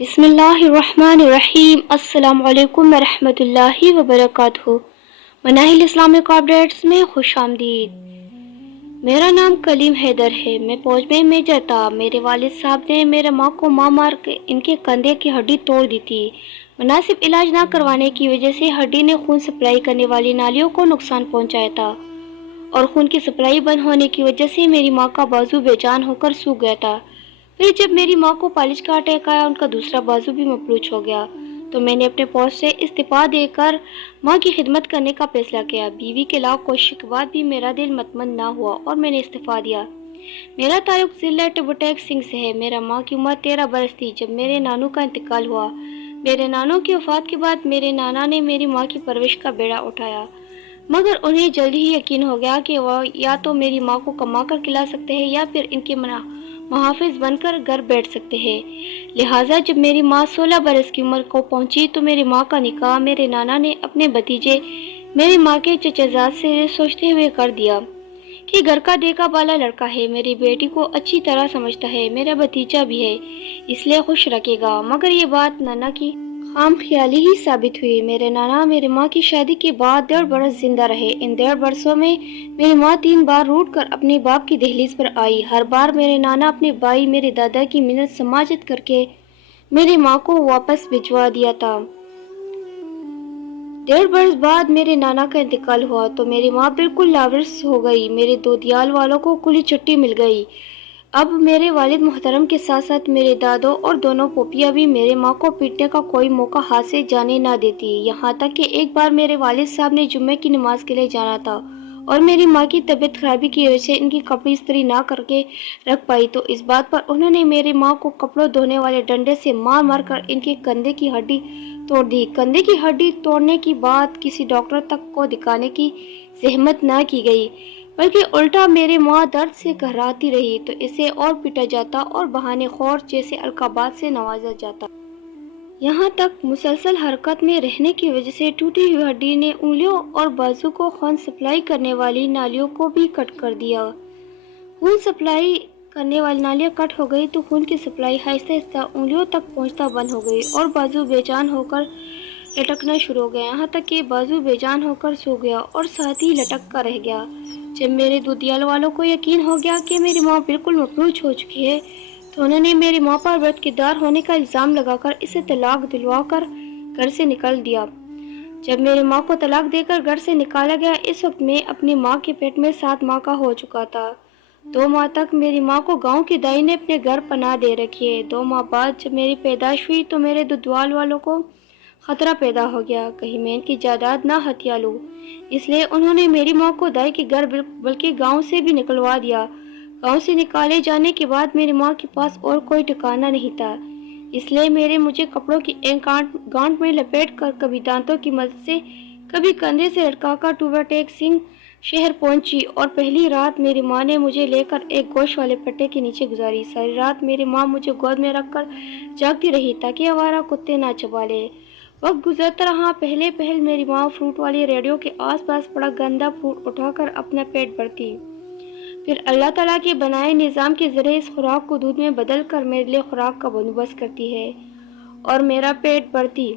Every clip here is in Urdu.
بسم اللہ الرحمن الرحیم۔ السلام علیکم ورحمۃ اللہ وبرکاتہ۔ مناہل اسلامک اپڈیٹس میں خوش آمدید۔ میرا نام کلیم حیدر ہے۔ میں فوج میں میجر تھا۔ میرے والد صاحب نے میرے ماں کو مار کے ان کے کندھے کی ہڈی توڑ دی تھی۔ مناسب علاج نہ کروانے کی وجہ سے ہڈی نے خون سپلائی کرنے والی نالیوں کو نقصان پہنچایا تھا اور خون کی سپلائی بند ہونے کی وجہ سے میری ماں کا بازو بے جان ہو کر سوکھ گیا تھا۔ پھر جب میری ماں کو فالج کا اٹیک آیا، ان کا دوسرا بازو بھی مفلوج ہو گیا، تو میں نے اپنے پوسٹ سے استعفیٰ دے کر ماں کی خدمت کرنے کا فیصلہ کیا۔ بیوی کے لاکھ کوششوں کے بعد بھی میرا دل مطمئن نہ ہوا اور میں نے استعفیٰ دیا۔ میرا تعلق ضلع ٹبوٹیک سنگھ سے ہے۔ میرا ماں کی عمر 13 برس تھی جب میرے نانو کا انتقال ہوا۔ میرے نانو کی وفات کے بعد میرے نانا نے میری ماں کی پرورش کا بیڑا اٹھایا، مگر انہیں جلد ہی یقین ہو گیا کہ وہ یا تو میری ماں کو کما کر کھلا سکتے ہیں یا پھر ان کے محافظ بن کر گھر بیٹھ سکتے ہیں۔ لہٰذا جب میری ماں 16 برس کی عمر کو پہنچی تو میری ماں کا نکاح میرے نانا نے اپنے بھتیجے میری ماں کے چچا زاد سے سوچتے ہوئے کر دیا کہ گھر کا دیکھا بالا لڑکا ہے، میری بیٹی کو اچھی طرح سمجھتا ہے، میرا بھتیجا بھی ہے، اس لیے خوش رکھے گا۔ مگر یہ بات نانا کی خام خیالی ہی ثابت ہوئی۔ میرے نانا میری ماں کی شادی کے بعد 1.5 برس زندہ رہے۔ ان 1.5 برسوں میں میری ماں 3 بار روٹ کر اپنے باپ کی دہلیز پر آئی۔ ہر بار میرے نانا اپنے بھائی میرے دادا کی منت سماجت کر کے میری ماں کو واپس بھجوا دیا تھا۔ 1.5 برس بعد میرے نانا کا انتقال ہوا تو میری ماں بالکل لاوارث ہو گئی۔ میرے دودیال والوں کو کھلی چھٹی مل گئی۔ اب میرے والد محترم کے ساتھ ساتھ میرے دادو اور دونوں پھوپھیاں بھی میرے ماں کو پیٹنے کا کوئی موقع ہاتھ سے جانے نہ دیتی۔ یہاں تک کہ ایک بار میرے والد صاحب نے جمعے کی نماز کے لیے جانا تھا اور میری ماں کی طبیعت خرابی کی وجہ سے ان کی کپڑے استری نہ کر کے رکھ پائی تو اس بات پر انہوں نے میری ماں کو کپڑوں دھونے والے ڈنڈے سے مار مار کر ان کے کندھے کی ہڈی توڑ دی۔ کندھے کی ہڈی توڑنے کی بات کسی ڈاکٹر تک کو دکھانے کی زحمت نہ کی گئی، بلکہ الٹا میری ماں درد سے گھبراتی رہی تو اسے اور پیٹا جاتا اور بہانے خور جیسے القابات سے نوازا جاتا۔ یہاں تک مسلسل حرکت میں رہنے کی وجہ سے ٹوٹی ہوئی ہڈی نے انگلیوں اور بازو کو خون سپلائی کرنے والی نالیوں کو بھی کٹ کر دیا۔ خون سپلائی کرنے والی نالیاں کٹ ہو گئی تو خون کی سپلائی آہستہ آہستہ انگلیوں تک پہنچنا بند ہو گئی اور بازو بے جان ہو کر لٹکنا شروع ہو گیا، یہاں تک کہ بازو بے جان ہو کر سو گیا اور ساتھ ہی لٹک کر رہ گیا۔ جب میرے دودیال والوں کو یقین ہو گیا کہ میری ماں بالکل مفلوج ہو چکی ہے تو انہوں نے میری ماں پر بد کردار ہونے کا الزام لگا کر اسے طلاق دلوا کر گھر سے نکال دیا۔ جب میری ماں کو طلاق دے کر گھر سے نکالا گیا، اس وقت میں اپنی ماں کے پیٹ میں 7 ماہ کا ہو چکا تھا۔ 2 ماہ تک میری ماں کو گاؤں کی دائی نے اپنے گھر پناہ دے رکھی ہے۔ 2 ماہ بعد جب میری پیدائش ہوئی تو میرے دودیال والوں کو خطرہ پیدا ہو گیا کہیں میں ان کی جائیداد نہ ہتھیا لوں، اس لیے انہوں نے میری ماں کو دائی کے گھر بلکہ گاؤں سے بھی نکلوا دیا۔ گاؤں سے نکالے جانے کے بعد میری ماں کے پاس اور کوئی ٹھکانہ نہیں تھا، اس لیے مجھے کپڑوں کی ایک گانٹ میں لپیٹ کر کبھی دانتوں کی مدد سے کبھی کندھے سے لٹکا کر ٹبوٹیک سنگھ شہر پہنچی اور پہلی رات میری ماں نے مجھے لے کر ایک گوشت والے پٹے کے نیچے گزاری۔ ساری رات میری ماں مجھے گود میں رکھ کر جاگتی رہی تاکہ آوارہ کتے نہ چبا لے۔ وقت گزرتا رہا۔ پہل میری ماں فروٹ والی ریڈیو کے آس پاس پڑا گندا فروٹ اٹھا کر اپنا پیٹ بھرتی، پھر اللہ تعالیٰ کے بنائے نظام کے ذریعے اس خوراک کو دودھ میں بدل کر میرے لیے خوراک کا بندوبست کرتی ہے اور میرا پیٹ بھرتی۔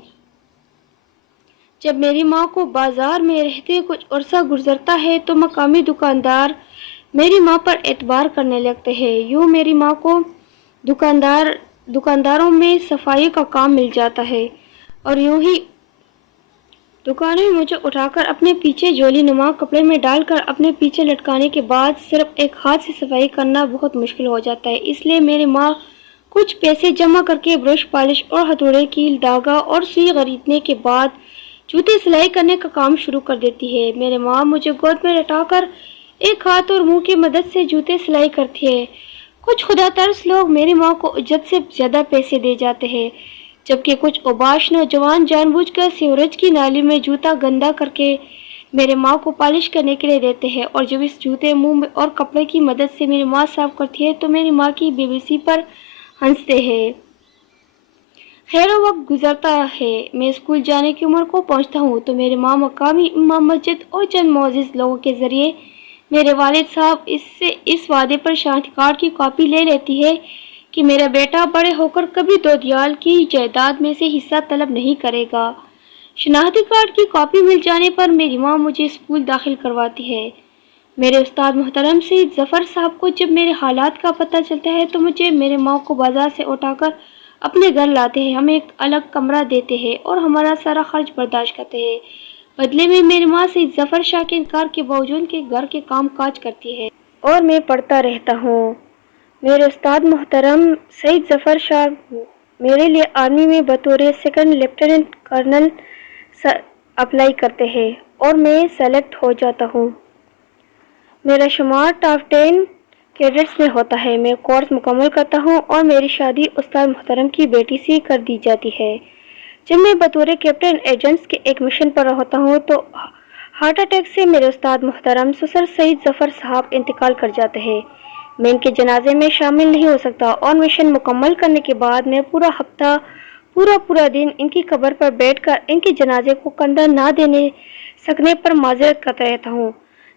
جب میری ماں کو بازار میں رہتے کچھ عرصہ گزرتا ہے تو مقامی دکاندار میری ماں پر اعتبار کرنے لگتے ہیں۔ یوں میری ماں کو دکانداروں میں صفائی کا کام مل جاتا ہے اور یوں ہی دکانوں میں مجھے اٹھا کر اپنے پیچھے جولی نما کپڑے میں ڈال کر اپنے پیچھے لٹکانے کے بعد صرف ایک ہاتھ سے صفائی کرنا بہت مشکل ہو جاتا ہے، اس لیے میری ماں کچھ پیسے جمع کر کے برش پالش اور ہتھوڑے کی دھاگا اور سوئی خریدنے کے بعد جوتے سلائی کرنے کا کام شروع کر دیتی ہے۔ میری ماں مجھے گود میں لٹا کر ایک ہاتھ اور منہ کی مدد سے جوتے سلائی کرتی ہے۔ کچھ خدا ترس لوگ میری ماں کو اجرت سے زیادہ پیسے دے جاتے ہیں، جبکہ کچھ اوباش نوجوان جان بوجھ کر سیوریج کی نالی میں جوتا گندا کر کے میرے ماں کو پالش کرنے کے لیے دیتے ہیں، اور جب اس جوتے منہ اور کپڑے کی مدد سے میری ماں صاف کرتی ہے تو میری ماں کی بے بسی پر ہنستے ہیں۔ خیر وقت گزرتا ہے، میں اسکول جانے کی عمر کو پہنچتا ہوں تو میری ماں مقامی امام مسجد اور چند معزز لوگوں کے ذریعے میرے والد صاحب اس وعدے پر شناختی کارڈ کی کاپی لے لیتی ہے کہ میرا بیٹا بڑے ہو کر کبھی دودیال کی جائیداد میں سے حصہ طلب نہیں کرے گا۔ شناختی کارڈ کی کاپی مل جانے پر میری ماں مجھے اسکول داخل کرواتی ہے۔ میرے استاد محترم سید ظفر صاحب کو جب میرے حالات کا پتہ چلتا ہے تو مجھے میرے ماں کو بازار سے اٹھا کر اپنے گھر لاتے ہیں، ہمیں ایک الگ کمرہ دیتے ہیں اور ہمارا سارا خرچ برداشت کرتے ہیں۔ بدلے میں میری ماں سید ظفر شاہ کے انکار کے باوجود کے گھر کے کام کاج کرتی ہے اور میں پڑھتا رہتا ہوں۔ میرے استاد محترم سید ظفر شاہ میرے لیے آرمی میں بطور سیکنڈ لیفٹیننٹ کرنل اپلائی کرتے ہیں اور میں سلیکٹ ہو جاتا ہوں۔ میرا شمار ٹاپ 10 کیڈٹس میں ہوتا ہے۔ میں کورس مکمل کرتا ہوں اور میری شادی استاد محترم کی بیٹی سے کر دی جاتی ہے۔ جب میں بطور کیپٹن ایجنٹس کے ایک مشن پر ہوتا ہوں تو ہارٹ اٹیک سے میرے استاد محترم سسر سید ظفر صاحب انتقال کر جاتے ہیں۔ میں ان کے جنازے میں شامل نہیں ہو سکتا اور مشن مکمل کرنے کے بعد میں پورا ہفتہ پورا دن ان کی قبر پر بیٹھ کر ان کے جنازے کو کندھا نہ دینے سکنے پر معذرت کرتا رہتا ہوں۔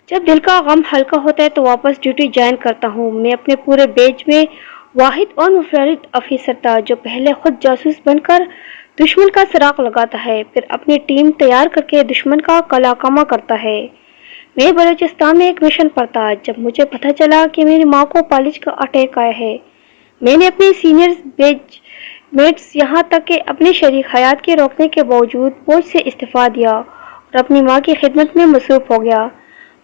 جب دل کا غم ہلکا ہوتا ہے تو واپس ڈیوٹی جوائن کرتا ہوں۔ میں اپنے پورے بیچ میں واحد اور منفرد افیسر تھا جو پہلے خود جاسوس بن کر دشمن کا سراغ لگاتا ہے، پھر اپنی ٹیم تیار کر کے دشمن کا قلع کما کرتا ہے۔ میں بلوچستان میں ایک مشن پر تھا جب مجھے پتہ چلا کہ میری ماں کو فالج کا اٹیک آیا ہے۔ میں نے اپنے سینئر بیچ میٹس یہاں تک کہ اپنے شریک حیات کے روکنے کے باوجود فوج سے استعفیٰ دیا اور اپنی ماں کی خدمت میں مصروف ہو گیا۔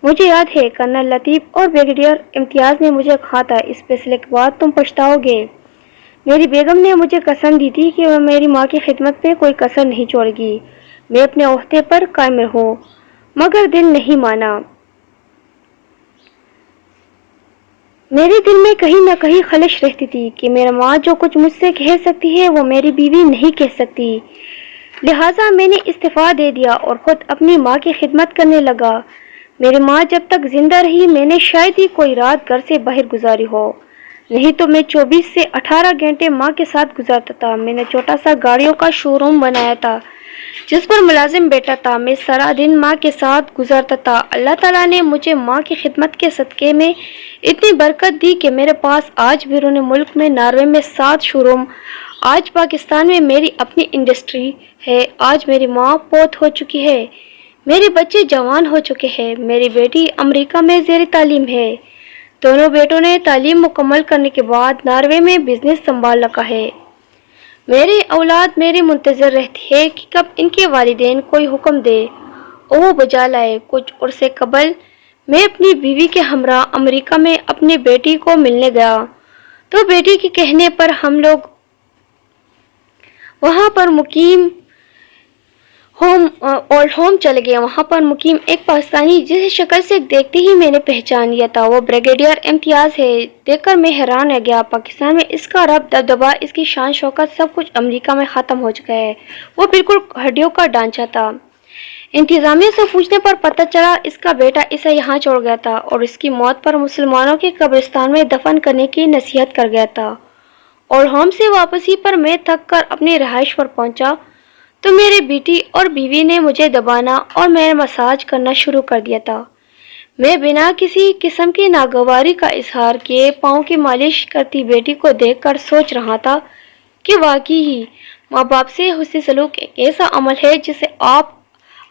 مجھے یاد ہے کرنل لطیف اور بریگیڈیئر امتیاز نے مجھے کہا تھا، اس فیصلے کے بعد تم پچھتاؤ گے۔ میری بیگم نے مجھے قسم دی تھی کہ وہ میری ماں کی خدمت میں کوئی کسر نہیں چھوڑے گی۔ میں اپنے عہدے پر قائم رہوں، مگر دل نہیں مانا۔ میرے دل میں کہیں نہ کہیں خلش رہتی تھی کہ میری ماں جو کچھ مجھ سے کہہ سکتی ہے وہ میری بیوی نہیں کہہ سکتی، لہٰذا میں نے استعفیٰ دے دیا اور خود اپنی ماں کی خدمت کرنے لگا۔ میری ماں جب تک زندہ رہی میں نے شاید ہی کوئی رات گھر سے باہر گزاری ہو، نہیں تو میں 24 سے 18 گھنٹے ماں کے ساتھ گزارتا تھا۔ میں نے چھوٹا سا گاڑیوں کا شو روم بنایا تھا جس پر ملازم بیٹا تھا۔ میں سارا دن ماں کے ساتھ گزارتا تھا۔ اللہ تعالیٰ نے مجھے ماں کی خدمت کے صدقے میں اتنی برکت دی کہ میرے پاس آج بیرون ملک میں ناروے میں 7 شو روم، آج پاکستان میں میری اپنی انڈسٹری ہے، آج میری ماں فوت ہو چکی ہے، میرے بچے جوان ہو چکے ہیں، میری بیٹی امریکہ میں زیر تعلیم ہے۔ دونوں بیٹوں نے تعلیم مکمل کرنے کے بعد ناروے میں بزنس سنبھال رکھا ہے۔ میری اولاد میری منتظر رہتی ہے کہ کب ان کے والدین کوئی حکم دے اور وہ بجا لائے۔ کچھ عرصے قبل میں اپنی بیوی کے ہمراہ امریکہ میں اپنی بیٹی کو ملنے گیا تو بیٹی کے کہنے پر ہم لوگ وہاں پر مقیم اولڈ ہوم چلے گئے۔ وہاں پر مقیم ایک پاکستانی جسے شکل سے دیکھتے ہی میں نے پہچان لیا تھا، وہ بریگیڈیئر امتیاز ہے۔ دیکھ کر میں حیران رہ گیا۔ پاکستان میں اس کا رب دبدبا، اس کی شان شوکت سب کچھ امریکہ میں ختم ہو چکا ہے۔ وہ بالکل ہڈیوں کا ڈھانچہ تھا۔ انتظامیہ سے پوچھنے پر پتہ چلا اس کا بیٹا اسے یہاں چھوڑ گیا تھا اور اس کی موت پر مسلمانوں کے قبرستان میں دفن کرنے کی نصیحت کر گیا تھا۔ اور ہوم سے واپسی پر میں تھک کر اپنی رہائش پر پہنچا تو میری بیٹی اور بیوی نے مجھے دبانا اور میرا مساج کرنا شروع کر دیا تھا۔ میں بنا کسی قسم کی ناگواری کا اظہار کیے پاؤں کی مالش کرتی بیٹی کو دیکھ کر سوچ رہا تھا کہ واقعی ہی ماں باپ سے حسن سلوک ایک ایسا عمل ہے جسے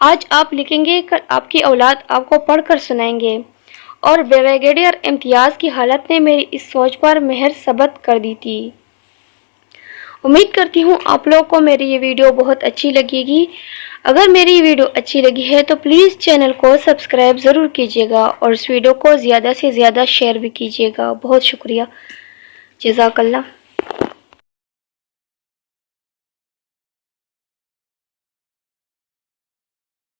آج آپ لکھیں گے، کل آپ کی اولاد آپ کو پڑھ کر سنائیں گے۔ اور بریگیڈیئر امتیاز کی حالت نے میری اس سوچ پر مہر ثبت کر دی تھی۔ امید کرتی ہوں آپ لوگوں کو میری یہ ویڈیو بہت اچھی لگے گی۔ اگر میری ویڈیو اچھی لگی ہے تو پلیز چینل کو سبسکرائب ضرور کیجیے گا اور اس ویڈیو کو زیادہ سے زیادہ شیئر بھی کیجیے گا۔ بہت شکریہ، جزاک اللہ۔